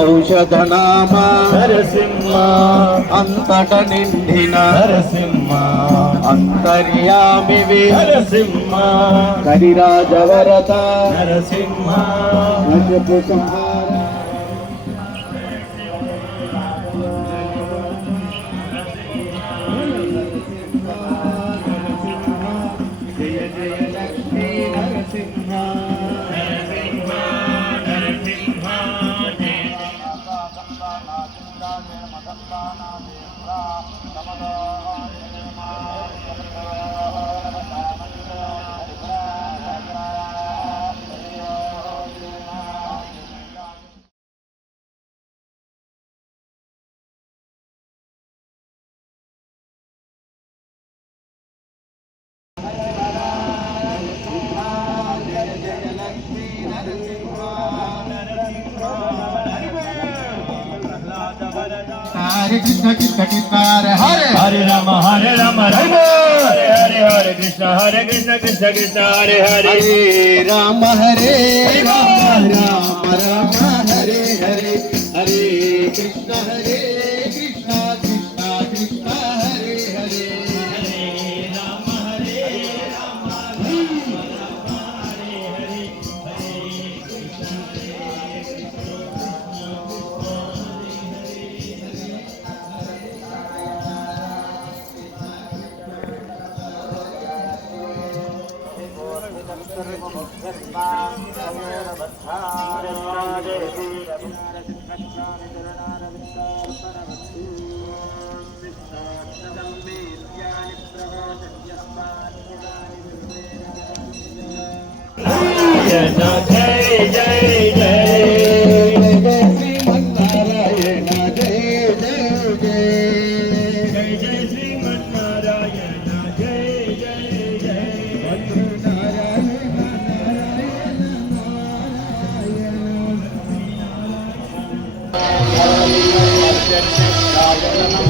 ఔషధనామ నరసింహ అంతట నిండిన నరసింహ అంతర్యామివి నరసింహ కరిరాజవరత నరసింహ నశపు సంహార జయ జయ లక్ష్మీ నరసింహ हरे कृष्ण कृष्ण कृष्ण हरे हरे हरे राम हरे हरे हरे कृष्ण कृष्ण कृष्ण हरे हरे हरे राम राम राम हरे हरे हरे कृष्ण कृष्ण कृष्ण हरे हरे हरे राम हरे जय जय जय श्रीमन्नारायण जय जय जय जय श्रीमन्नारायण जय जय जय नारायण नारायण